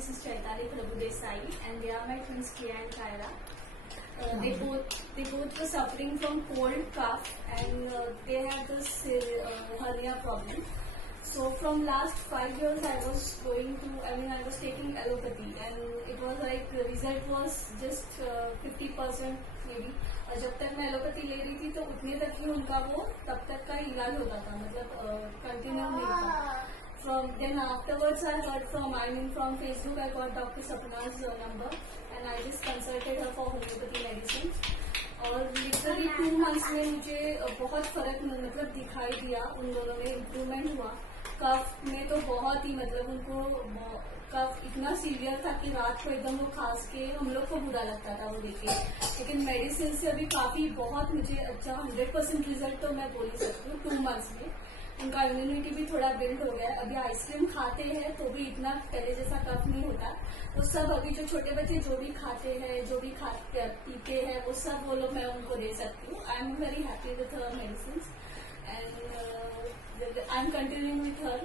this is Chaitali Prabhudesai, and they are my twins Priya and Kyra. They both were suffering from cold, cough, and they had this hernia problem. So from last 5 years, I was taking allopathy, and it was like the result was just 50% maybe. और जब तक मैं allopathy ले रही थी तो उतने तक ही उनका वो तब तक का इलाज होता था, मतलब कंटिन्यू नहीं था. From then afterwards, I heard from Facebook, I got Dr. Sapna's number, and I just consulted her for homeopathy medicine. और लिटरली 2 months में मुझे बहुत फर्क मतलब दिखाई दिया. उन दोनों में इम्प्रूवमेंट हुआ. कफ में तो बहुत ही मतलब उनको कफ इतना सीवियर था कि रात को एकदम वो खांस के हम लोग को बुरा लगता था वो देखे. लेकिन मेडिसिन से अभी काफी बहुत मुझे अच्छा 100% रिजल्ट तो मैं बोल ही सकती हूँ 2 months में. उनका इम्यूनिटी भी थोड़ा बिल्ड हो गया है. अभी आइसक्रीम खाते हैं तो भी इतना पहले जैसा कफ नहीं होता. वो सब अभी जो छोटे बच्चे जो भी खाते हैं, जो भी पीते हैं, वो सब वो लोग मैं उनको दे सकती हूँ. I am very happy with her medicine, and I am continuing with her.